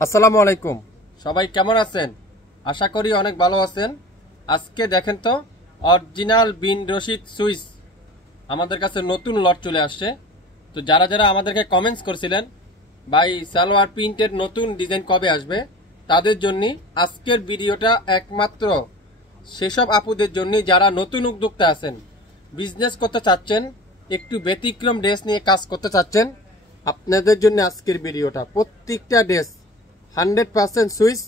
আসসালামু আলাইকুম। সবাই কেমন আছেন? আশা করি অনেক ভালো আছেন। আজকে দেখেন তো, অরিজিনাল বিন রশিদ সুইস আমাদের কাছে নতুন লট চলে আসছে। তো যারা যারা আমাদেরকে কমেন্টস করছিলেন ভাই সালোয়ার প্রিন্টের নতুন ডিজাইন কবে আসবে, তাদের জন্য আজকের ভিডিওটা একমাত্র সেসব আপুদের জন্য যারা নতুন উদ্যোক্তা আছেন, বিজনেস করতে চাচ্ছেন, একটু ব্যতিক্রম ড্রেস নিয়ে কাজ করতে চাচ্ছেন, আপনাদের জন্য আজকের ভিডিওটা। প্রত্যেকটা dress 100% Swiss,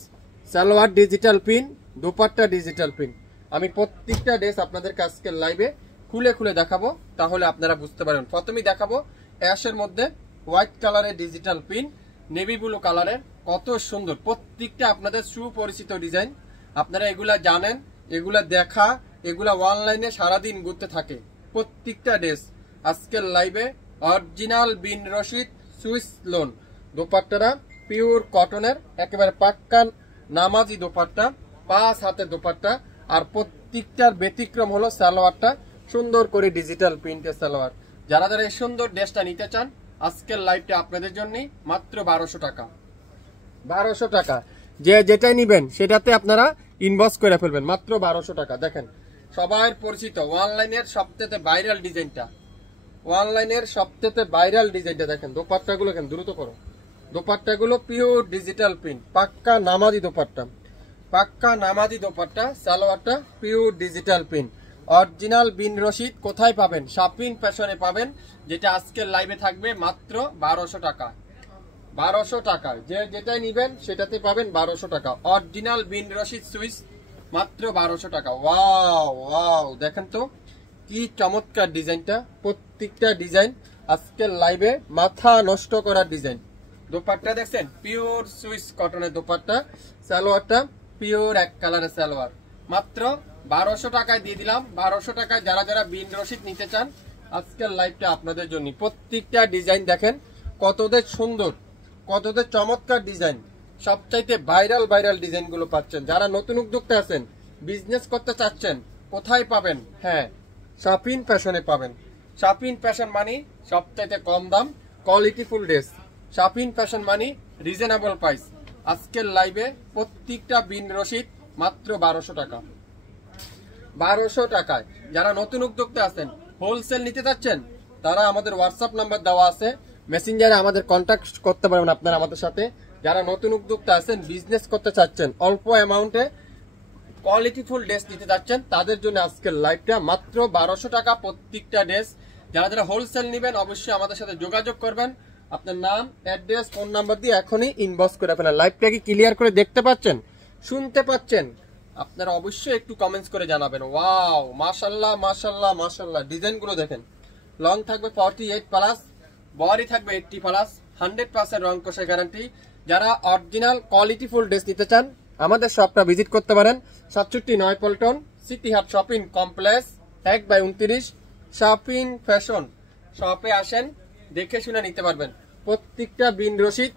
salwar digital print, dupatta digital print. আমি প্রত্যেকটা ড্রেস আপনাদেরকে আজকের লাইভে খুলে খুলে দেখাবো, তাহলে আপনারা বুঝতে পারবেন। প্রথমেই দেখাবো অ্যাশের মধ্যে হোয়াইট কালারের ডিজিটাল প্রিন্ট, নেভি ব্লু কালারের, কত সুন্দর। প্রত্যেকটা আপনাদের সুপরিচিত ডিজাইন, আপনারা এগুলা জানেন, এগুলা দেখা, এগুলা অনলাইনে সারাদিন ঘুরতে থাকে। প্রত্যেকটা ড্রেস আজকের লাইভে original Bin Rashid Swiss loan. দোপাট্টারা pure কটনের, একেবারে পাক্কা নামাজি দোপাট্টা, 5 হাতের দোপাট্টা। আর প্রত্যেকটার ব্যতিক্রম হলো সালোয়ারটা সুন্দর করে ডিজিটাল প্রিন্টের সালোয়ার। যারা যারা এই সুন্দর ড্রেসটা নিতে চান, আজকের লাইভটা আপনাদের জন্য মাত্র 1200 টাকা। 1200 টাকা, যে যেটাই নিবেন সেটাতে আপনারা ইনবক্স করে ফেলবেন, মাত্র 1200 টাকা। দেখেন সবাই পরিচিত অনলাইনের সবচেয়ে ভাইরাল ডিজাইনটা, অনলাইনের সবচেয়ে ভাইরাল ডিজাইনটা দেখেন। দোপাট্টাগুলো কেন দ্রুত করো, দোপাট্টাগুলো পিওর ডিজিটাল প্রিন্ট, পাক্কা নামাজি দোপাট্টা, পাক্কা নামাজি দোপাট্টা। সালোয়ারটা pure digital print, original Bin Rashid. কোথায় পাবেন? শপিং ফ্যাশনে পাবেন, যেটা আজকের লাইভে থাকবে মাত্র 1200 টাকা। 1200 টাকা, যে যেটাই নিবেন সেটাতে পাবেন 1200 টাকা। অরিজিনাল বিন রশিদ সুইস, মাত্র 1200 টাকা। ওয়াও ওয়াও, দেখেন তো কি চমৎকার ডিজাইনটা। প্রত্যেকটা ডিজাইন আজকের লাইভে মাথা নষ্ট করার ডিজাইন। দোপাট্টা দেখছেন, পিওর সুইস কটনের দোপাট্টা। সালোয়ারটা পিওর এক কালারের সালোয়ার, মাত্র 1200 টাকায় দিয়ে দিলাম। 1200 টাকায় যারা যারা বিন রশিদ নিতে চান, আজকের লাইভটা আপনাদের জন্য। প্রত্যেকটা ডিজাইন দেখেন কতদের সুন্দর, কতদের চমৎকার ডিজাইন। সবচাইতে ভাইরাল ভাইরাল ডিজাইন গুলো পাচ্ছেন। যারা নতুন উদ্যোক্তা আছেন, বিজনেস করতে চাচ্ছেন, কোথায় পাবেন? হ্যাঁ, শপিং ফ্যাশনে পাবেন। শপিং ফ্যাশন মানে সবচাইতে কম দাম, কোয়ালিটিফুল ড্রেস। শপিং ফ্যাশন মানে রিজনেবল প্রাইস। আজকের লাইভে প্রত্যেকটা বিন রশিদ মাত্র 1200 টাকা। 1200 টাকায় যারা নতুন উদ্যোক্তা আছেন, হোলসেল নিতে চাচ্ছেন, তারা আমাদের হোয়াটসঅ্যাপ নাম্বার দেওয়া আছে, মেসেঞ্জারে আমাদের কন্ট্যাক্ট করতে পারবেন আপনারা আমাদের সাথে। যারা নতুন উদ্যোক্তা আছেন, বিজনেস করতে চাচ্ছেন, অল্প অ্যামাউন্টে কোয়ালিটিফুল ড্রেস নিতে যাচ্ছেন, তাদের জন্য আজকের লাইভটা মাত্র 1200 টাকা প্রত্যেকটা ড্রেস। যারা যারা হোলসেল নেবেন, অবশ্যই আমাদের সাথে যোগাযোগ করবেন। আপনার নাম, অ্যাড্রেস, ফোন নাম্বার দিয়ে এখনই ইনবক্স করে ফেলেন। লাইভটা কি ক্লিয়ার করে দেখতে পাচ্ছেন, শুনতে পাচ্ছেন? আপনারা অবশ্যই একটু কমেন্টস করে জানাবেন। ওয়াও, মাশাআল্লাহ মাশাআল্লাহ মাশাআল্লাহ। ডিজাইনগুলো দেখেন, লং থাকবে 48 প্লাস, বডি থাকবে 80 প্লাস, 100% রং কষায় গ্যারান্টি। যারা অরিজিনাল কোয়ালিটিফুল ড্রেস নিতে চান, আমাদের শপটা ভিজিট করতে পারেন। 67 পল্টন, সিটি হাট শপিং কমপ্লেক্স, 1/29, শপিং ফ্যাশন। শপে আসেন, দেখে শুনে নিতে পারবেন। প্রত্যেকটা বিন রশিদ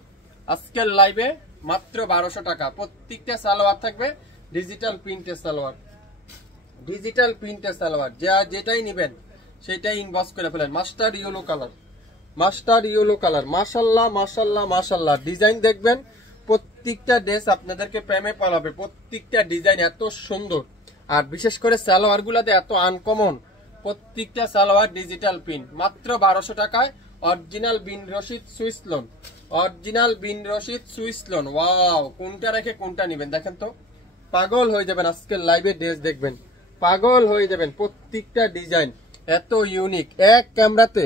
আজকের লাইভে মাত্র 1200 টাকা। প্রত্যেকটা সালোয়ার থাকবে ডিজিটাল প্রিন্টের সালোয়ার, ডিজিটাল প্রিন্টের সালোয়ার। যা যেটাই নিবেন সেটাই ইনবক্স করে ফেলেন। Master yellow colour, master yellow colour, মাশাআল্লাহ মাশাআল্লাহ মাশাআল্লাহ। ডিজাইন দেখবেন, প্রত্যেকটা ড্রেস আপনাদেরকে প্রেমে পালাবে। প্রত্যেকটা ডিজাইন এত সুন্দর, আর বিশেষ করে সালোয়ার গুলাতে এত আনকমন। প্রত্যেকটা সালোয়ার ডিজিটাল প্রিন্ট, মাত্র 1200 টাকায়। Original Bin Rashid Swiss lawn, original Bin Rashid Swiss loan. Wow, কোনটা রেখে কোনটা নিবেন দেখেন তো, পাগল হয়ে যাবেন। আজকের লাইভে ড্রেস দেখবেন, পাগল হয়ে যাবেন। প্রত্যেকটা ডিজাইন এত ইউনিক, এক ক্যামেরাতে,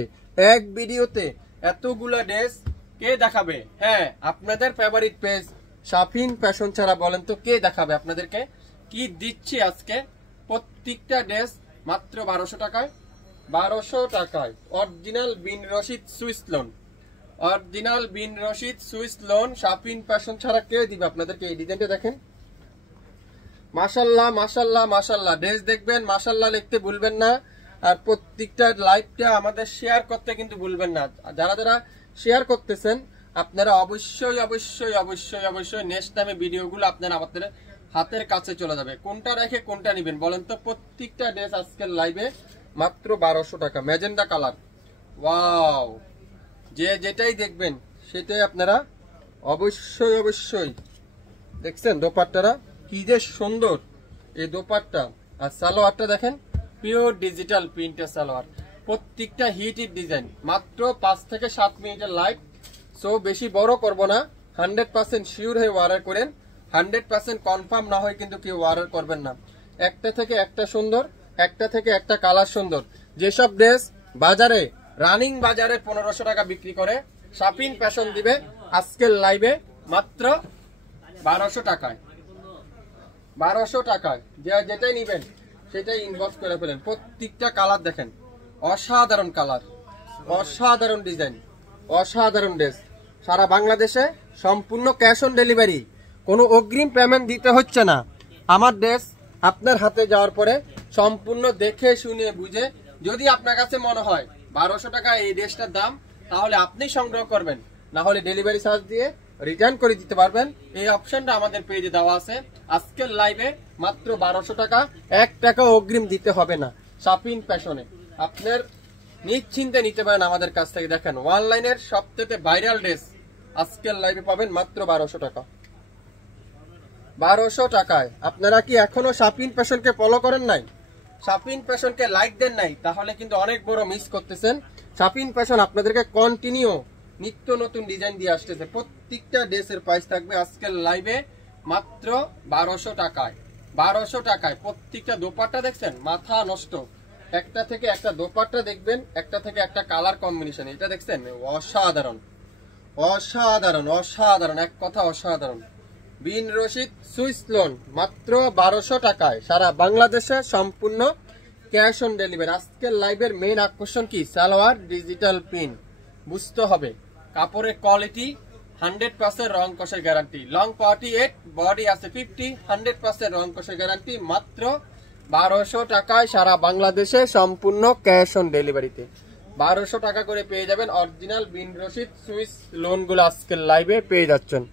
এক ভিডিওতে এতগুলা ড্রেস কে দেখাবে? হ্যাঁ, আপনাদের ফেভারিট পেজ শপিং ফ্যাশন ছাড়া বলেন তো কে দেখাবে আপনাদেরকে? কি দিচ্ছি আজকে, প্রত্যেকটা ড্রেস মাত্র 1200 টাকায়। 1200 টাকায় original Bin Rashid Swiss lawn, original Bin Rashid Swiss lawn. Shopping fashion ছাড়া কে দিবে আপনাদেরকে? এই ডিজাইনটা দেখেন, মাশাআল্লাহ মাশাআল্লাহ মাশাআল্লাহ। ড্রেস দেখবেন, মাশাআল্লাহ লিখতে ভুলবেন না। আর প্রত্যেকটা লাইভটা আমাদের শেয়ার করতে কিন্তু ভুলবেন না। যারা যারা শেয়ার করতেছেন, আপনারা অবশ্যই অবশ্যই অবশ্যই অবশ্যই নেক্সট টাইমে ভিডিওগুলো আপনারা আমাদের হাতের কাছে চলে যাবে। কোনটা রেখে কোনটা নিবেন বলেন তো? প্রত্যেকটা ড্রেস আজকের লাইভে মাত্র 1200 টাকা। Magenta colour, wow. যে যেটাই দেখবেন সেটাই আপনারা অবশ্যই অবশ্যই দেখছেন দোপাট্টারা কি যে সুন্দর, এই দোপাট্টা আর সালোয়ারটা দেখেন পিওর ডিজিটাল প্রিন্টের সালোয়ার, প্রত্যেকটা হিটের ডিজাইন, মাত্র 5 থেকে 7 মিনিটের লাইভ। সো বেশি বড় করব না, 100% শিওর হয়ে অর্ডার করেন, 100% কনফার্ম না হয় কিন্তু কেউ অর্ডার করবেন না। একটা থেকে একটা সুন্দর, একটা থেকে একটা কালার সুন্দর। যেসব ড্রেস বাজারে রানিং বাজারে 1500 টাকা বিক্রি করে, শাপিন ফ্যাশন দিবে আজকের লাইভে মাত্র 1200 টাকায়। 1200 টাকায় যেটাই নিবেন সেটাই ইনবক্স করে ফেলেন। প্রত্যেকটা কালার দেখেন, অসাধারণ কালার, অসাধারণ ডিজাইন, অসাধারণ ড্রেস। সারা বাংলাদেশে সম্পূর্ণ ক্যাশ অন ডেলিভারি, কোনো অগ্রিম পেমেন্ট দিতে হচ্ছে না। আমার ড্রেস আপনার হাতে যাওয়ার পরে সম্পূর্ণ দেখে শুনে বুঝে যদি আপনার কাছে মনে হয় 1200 টাকা এই ড্রেসটার দাম, তাহলে আপনি সংগ্রহ করবেন, না হলে ডেলিভারি চার্জ দিয়ে রিটার্ন করে দিতে পারবেন। এই অপশনটা আমাদের পেজে দেওয়া আছে। আজকের লাইভে মাত্র 1200 টাকা, 1 টাকা অগ্রিম দিতে হবে না। শাপিন ফ্যাশনে আপনার নিশ্চিন্তে নিতে পারেন আমাদের কাছ থেকে। দেখেন অনলাইনের সবথেকে ভাইরাল ড্রেস আজকের লাইভে পাবেন মাত্র 1200 টাকা। 1200 টাকায়। আপনারা কি এখনো শাপিন ফ্যাশনকে ফলো করেন নাই, শাপিন ফ্যাশনকে লাইক দেন নাই, তাহলে কিন্তু অনেক বড় মিস করতেছেন। শাপিন ফ্যাশন আপনাদেরকে কন্টিনিউ নিত্য নতুন ডিজাইন দিয়ে আসতেছে। প্রত্যেকটা ড্রেসের প্রাইস থাকবে আজকের লাইভে মাত্র 1200 টাকায়। 1200 টাকায় প্রত্যেকটা দোপাট্টা দেখছেন মাথা নষ্ট, একটা থেকে একটা দোপাট্টা দেখবেন, একটা থেকে একটা কালার কম্বিনেশন, এটা দেখছেন অসাধারণ, অসাধারণ, অসাধারণ, এক কথা অসাধারণ। বিন রশিদ সুইস লোন মাত্র 1200 টাকায়, সারা বাংলাদেশে সম্পূর্ণ ক্যাশ অন ডেলিভারি। আজকের লাইভের মেইন আকর্ষণ কি, সালোয়ার ডিজিটাল প্রিন্ট, বুঝতে হবে। কাপড়ের কোয়ালিটি 100% রং কষের গ্যারান্টি, লং 48, বডি আছে 50, 100% রং কষের গ্যারান্টি। মাত্র 1200 টাকায় সারা বাংলাদেশে সম্পূর্ণ ক্যাশ অন ডেলিভারিতে 1200 টাকা করে পেয়ে যাবেন অরিজিনাল বিন রশিদ সুইস লোনগুলো আজকের লাইভে পেয়ে যাচ্ছেন।